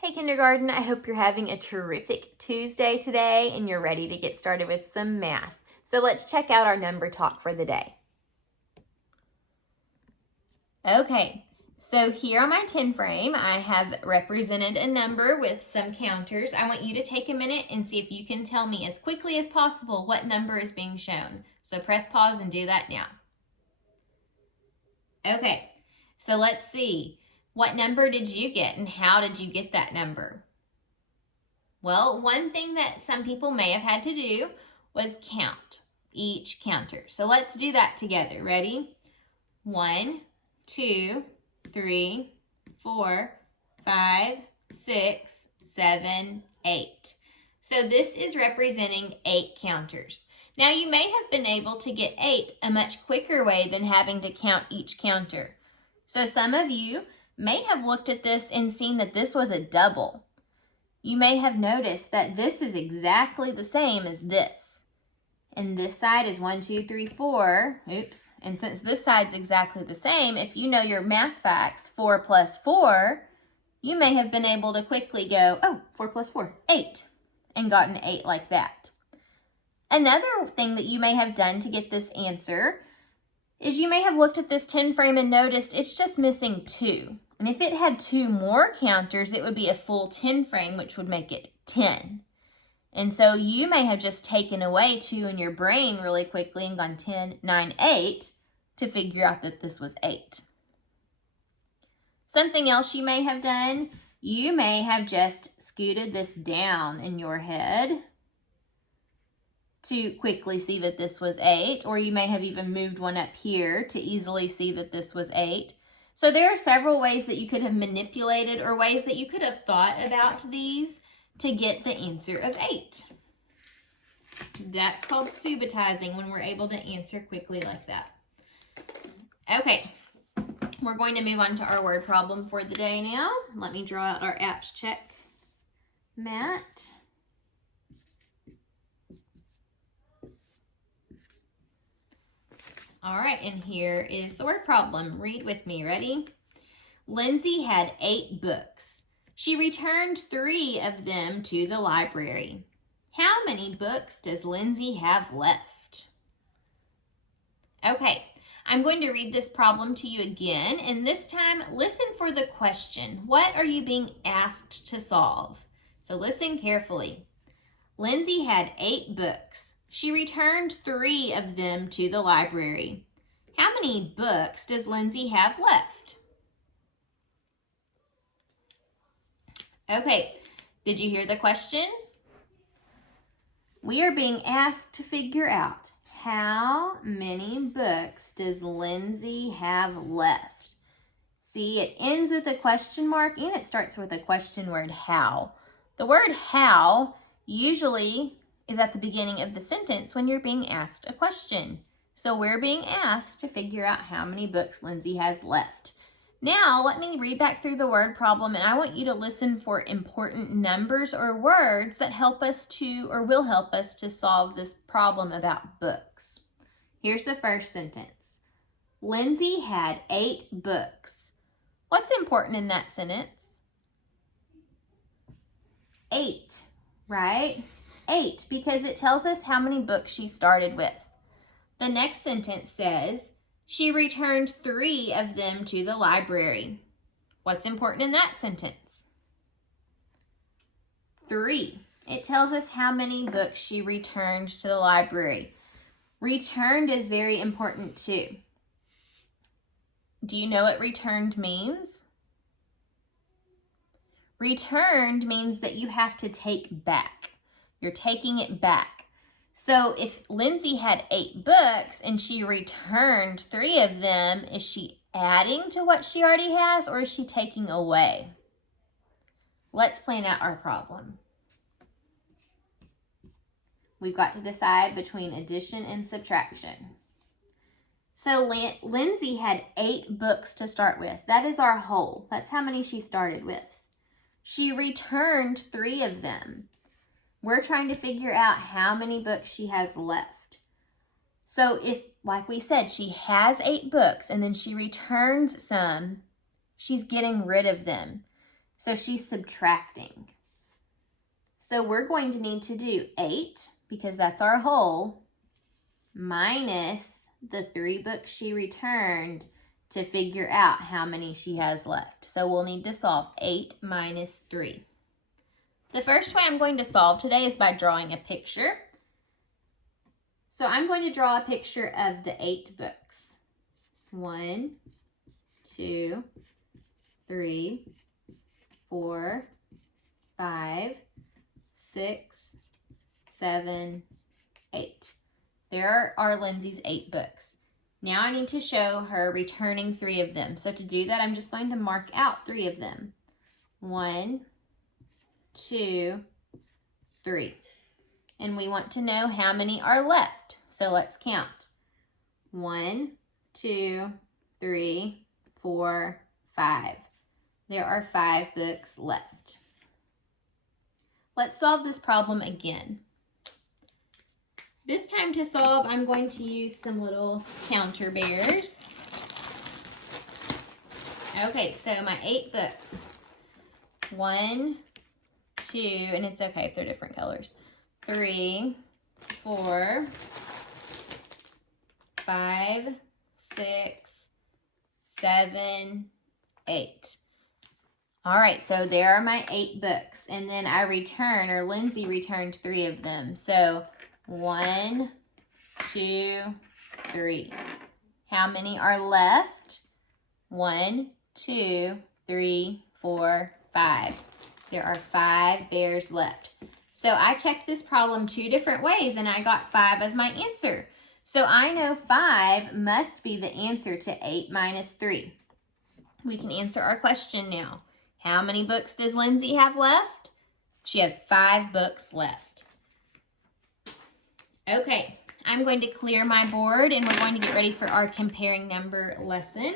Hey kindergarten, I hope you're having a terrific Tuesday today and you're ready to get started with some math. So let's check out our number talk for the day. Okay, so here on my 10 frame, I have represented a number with some counters. I want you to take a minute and see if you can tell me as quickly as possible what number is being shown. So press pause and do that now. Okay, so let's see. What number did you get and how did you get that number? Well, one thing that some people may have had to do was count each counter. So let's do that together. Ready? 1, 2, 3, 4, 5, 6, 7, 8. So this is representing 8 counters. Now you may have been able to get 8 a much quicker way than having to count each counter. So some of you may have looked at this and seen that this was a double. You may have noticed that this is exactly the same as this. And this side is 1, 2, 3, 4. Oops. And since this side's exactly the same, if you know your math facts, 4 plus 4, you may have been able to quickly go, oh, 4 plus 4, 8, and gotten 8 like that. Another thing that you may have done to get this answer is you may have looked at this 10 frame and noticed it's just missing 2. And if it had 2 more counters, it would be a full 10 frame, which would make it 10. And so you may have just taken away 2 in your brain really quickly and gone 10, 9, 8 to figure out that this was 8. Something else you may have done, you may have just scooted this down in your head to quickly see that this was 8, or you may have even moved one up here to easily see that this was 8. So there are several ways that you could have manipulated or ways that you could have thought about these to get the answer of 8. That's called subitizing when we're able to answer quickly like that. Okay, we're going to move on to our word problem for the day now. Let me draw out our apps check mat. All right, and here is the word problem. Read with me. Ready? Lindsay had 8 books. She returned 3 of them to the library. How many books does Lindsay have left? Okay, I'm going to read this problem to you again, and this time listen for the question. What are you being asked to solve? So listen carefully. Lindsay had 8 books. She returned 3 of them to the library. How many books does Lindsay have left? Okay, did you hear the question? We are being asked to figure out how many books does Lindsay have left? See, it ends with a question mark and it starts with a question word, how. The word how usually is at the beginning of the sentence when you're being asked a question. So we're being asked to figure out how many books Lindsay has left. Now, let me read back through the word problem, and I want you to listen for important numbers or words that help us to, or will help us to solve this problem about books. Here's the first sentence. Lindsay had 8 books. What's important in that sentence? 8, right? 8, because it tells us how many books she started with. The next sentence says, she returned 3 of them to the library. What's important in that sentence? 3. It tells us how many books she returned to the library. Returned is very important too. Do you know what returned means? Returned means that you have to take back. You're taking it back. So if Lindsay had 8 books and she returned 3 of them, is she adding to what she already has or is she taking away? Let's plan out our problem. We've got to decide between addition and subtraction. So Lindsay had 8 books to start with. That is our whole. That's how many she started with. She returned 3 of them. We're trying to figure out how many books she has left. So if, like we said, she has 8 books and then she returns some, she's getting rid of them. So she's subtracting. So we're going to need to do 8, because that's our whole, minus the 3 books she returned to figure out how many she has left. So we'll need to solve 8 minus 3. The first way I'm going to solve today is by drawing a picture. So I'm going to draw a picture of the 8 books. 1, 2, 3, 4, 5, 6, 7, 8. There are Lindsay's 8 books. Now I need to show her returning 3 of them. So to do that, I'm just going to mark out 3 of them. 1, 2, 3. And we want to know how many are left. So let's count. 1, 2, 3, 4, 5. There are 5 books left. Let's solve this problem again. This time to solve, I'm going to use some little counter bears. Okay, so my 8 books. 1, 2, and it's okay if they're different colors. 3, 4, 5, 6, 7, 8. All right, so there are my 8 books. And then Lindsay returned 3 of them. So 1, 2, 3. How many are left? 1, 2, 3, 4, 5. There are 5 bears left. So I checked this problem 2 different ways and I got 5 as my answer. So I know 5 must be the answer to 8 minus 3. We can answer our question now. How many books does Lindsay have left? She has 5 books left. Okay, I'm going to clear my board and we're going to get ready for our comparing number lesson.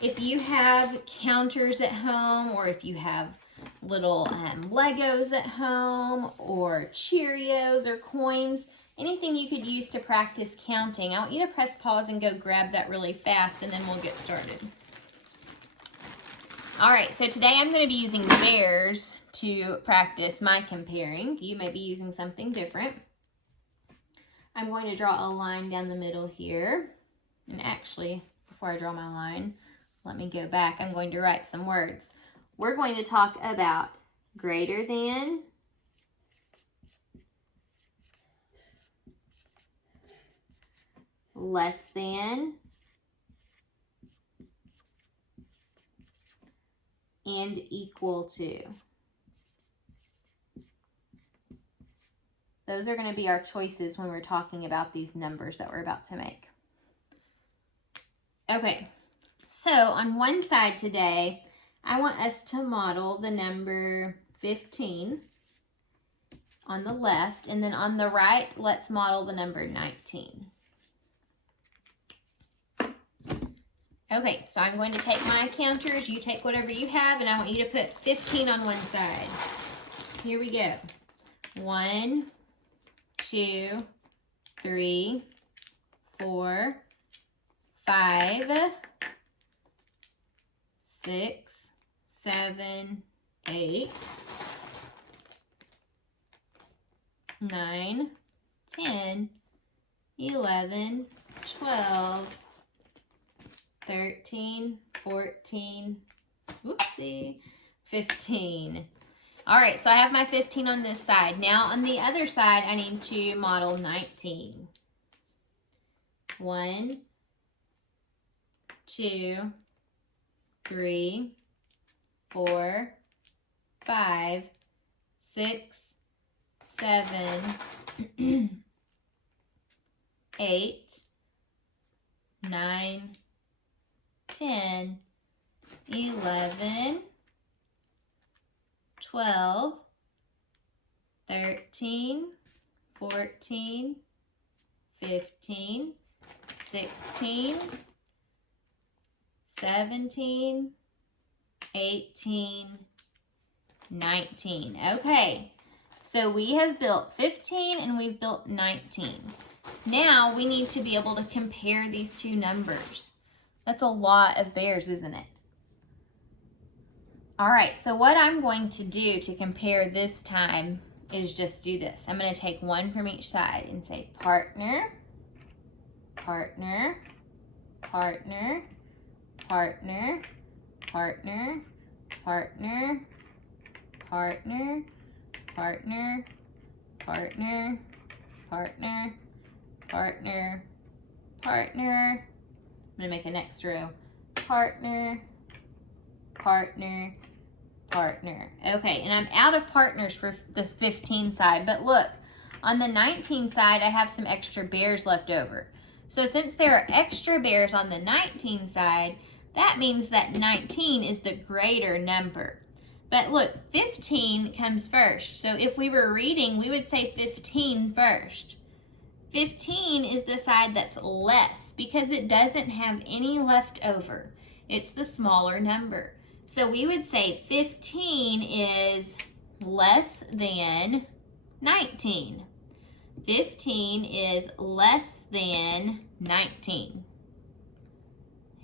If you have counters at home, or if you have little Legos at home, or Cheerios or coins, anything you could use to practice counting, I want you to press pause and go grab that really fast and then we'll get started. All right, so today I'm going to be using bears to practice my comparing. You may be using something different. I'm going to draw a line down the middle here. And actually, before I draw my line, let me go back. I'm going to write some words. We're going to talk about greater than, less than, and equal to. Those are going to be our choices when we're talking about these numbers that we're about to make. Okay, so on one side today, I want us to model the number 15 on the left, and then on the right, let's model the number 19. Okay, so I'm going to take my counters, you take whatever you have, and I want you to put 15 on one side. Here we go. 1, 2, 3, 4, 5, 6, 7, 8, 9, 10, 11, 12, 13, 14, whoopsie, 15. All right, so I have my 15 on this side. Now on the other side, I need to model 19. 1, 2, 3, 4, 5, 6, 7, 8, 9, 10, 11, 12, 13, 14, 15, 16, 17, 18, 19. Okay, so we have built 15 and we've built 19. Now we need to be able to compare these two numbers. That's a lot of bears, isn't it? All right, so what I'm going to do to compare this time is just do this. I'm going to take one from each side and say partner, partner, partner, partner, partner, partner, partner, partner, partner, partner, partner, partner. I'm going to make a next row. Partner, partner, partner. Okay, and I'm out of partners for the 15 side, but look, on the 19 side, I have some extra bears left over. So since there are extra bears on the 19 side, that means that 19 is the greater number. But look, 15 comes first. So if we were reading, we would say 15 first. 15 is the side that's less because it doesn't have any left over. It's the smaller number. So we would say 15 is less than 19. 15 is less than 19.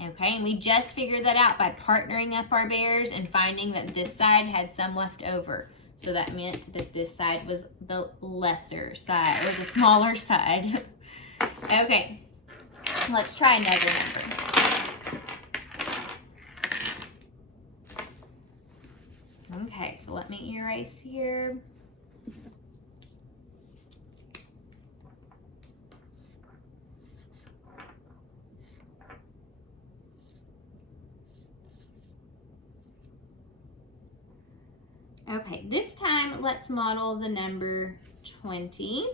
Okay, and we just figured that out by partnering up our bears and finding that this side had some left over. So that meant that this side was the lesser side, or the smaller side. Okay, let's try another number. Okay, so let me erase here. Okay, this time let's model the number 20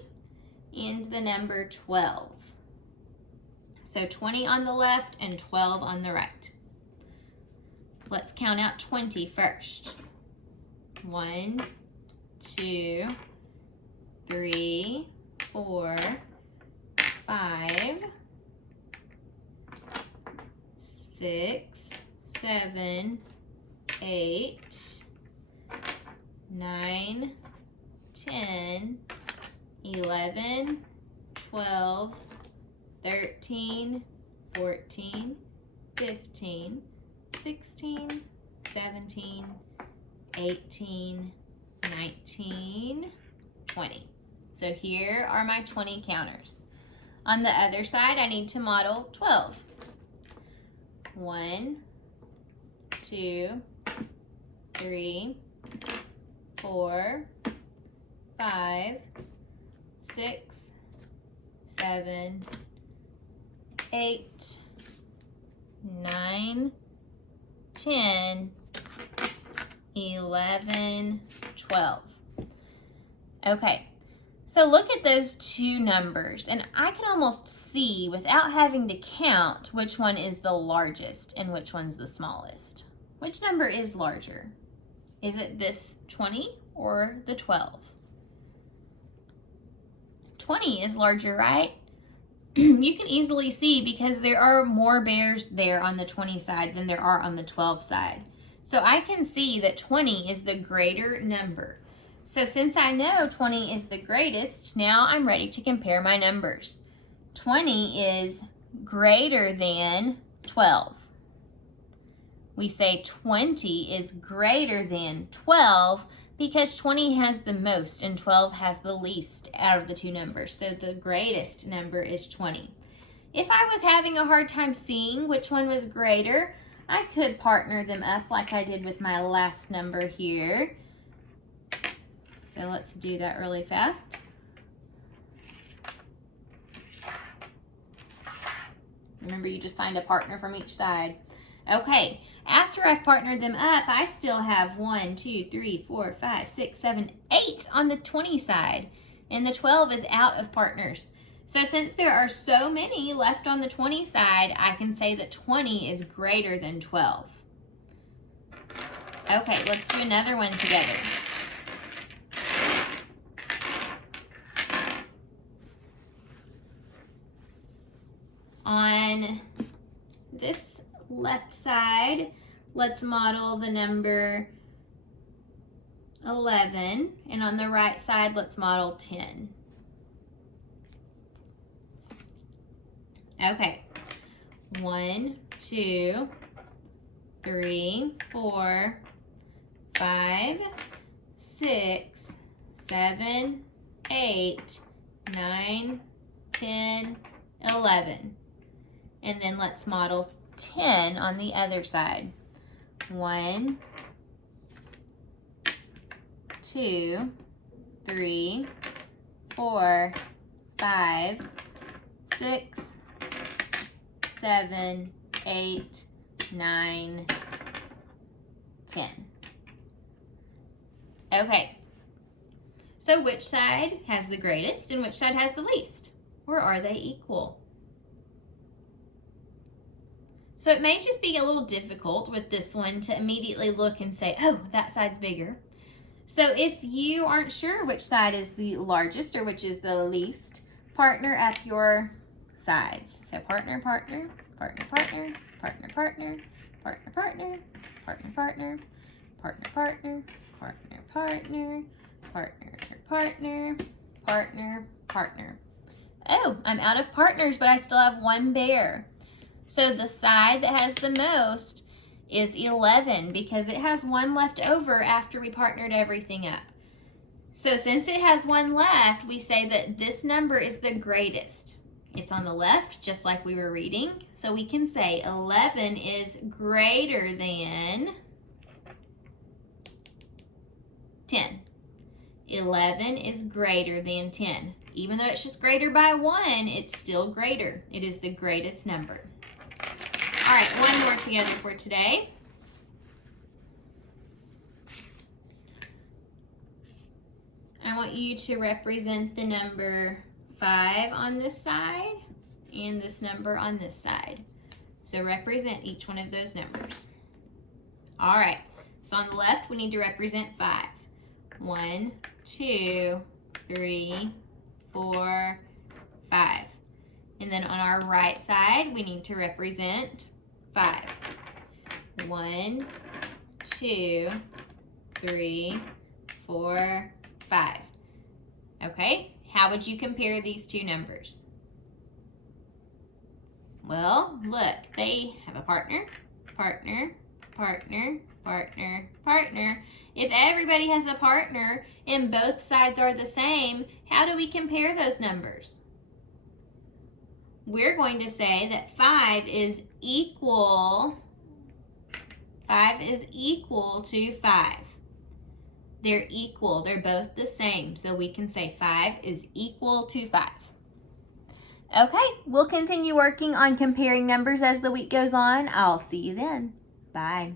and the number 12. So 20 on the left and 12 on the right. Let's count out 20 first. 1, 2, 3, 4, 5, 6, 7, 8, 9, 10, 11, 12, 13, 14, 15, 16, 17, 18, 19, 20. So here are my 20 counters. On the other side, I need to model 12. 1, 2, 3, 4, 5, 6, 7, 8, 9, 10, 11, 12. Okay, so look at those two numbers, and I can almost see without having to count which one is the largest and which one's the smallest. Which number is larger? Is it this 20 or the 12? 20 is larger, right? You can easily see because there are more bears there on the 20 side than there are on the 12 side. So I can see that 20 is the greater number. So since I know 20 is the greatest, now I'm ready to compare my numbers. 20 is greater than 12. We say 20 is greater than 12 because 20 has the most and 12 has the least out of the two numbers. So the greatest number is 20. If I was having a hard time seeing which one was greater, I could partner them up like I did with my last number here. So let's do that really fast. Remember, you just find a partner from each side. Okay, after I've partnered them up, I still have 1, 2, 3, 4, 5, 6, 7, 8 on the 20 side, and the 12 is out of partners. So since there are so many left on the 20 side, I can say that 20 is greater than 12. Okay, let's do another one together. On this left side, let's model the number 11, and on the right side, let's model 10. Okay, 1, 2, 3, 4, 5, 6, 7, 8, 9, 10, 11. And then let's model 10 on the other side. 1, 2, 3, 4, 5, 6, 7, 8, 9, 10. Okay, so which side has the greatest and which side has the least? Or are they equal? So it may just be a little difficult with this one to immediately look and say, oh, that side's bigger. So if you aren't sure which side is the largest or which is the least, partner up your sides. So partner, partner, partner, partner, partner, partner, partner, partner, partner, partner, partner, partner, partner, partner, partner, partner, partner, partner. Oh, I'm out of partners, but I still have one bear. So the side that has the most is 11 because it has one left over after we partnered everything up. So since it has one left, we say that this number is the greatest. It's on the left, just like we were reading. So we can say 11 is greater than 10. 11 is greater than 10. Even though it's just greater by 1, it's still greater. It is the greatest number. All right, one more together for today. I want you to represent the number 5 on this side and this number on this side. So represent each one of those numbers. All right, so on the left, we need to represent 5. 1, 2, 3, 4, 5. And then on our right side, we need to represent 5. 1, 2, 3, 4, 5. Okay, how would you compare these two numbers? Well, look, they have a partner, partner, partner, partner, partner. If everybody has a partner and both sides are the same, how do we compare those numbers? We're going to say that 5 is equal to 5. They're equal. They're both the same. So we can say 5 is equal to 5. Okay, we'll continue working on comparing numbers as the week goes on. I'll see you then. Bye.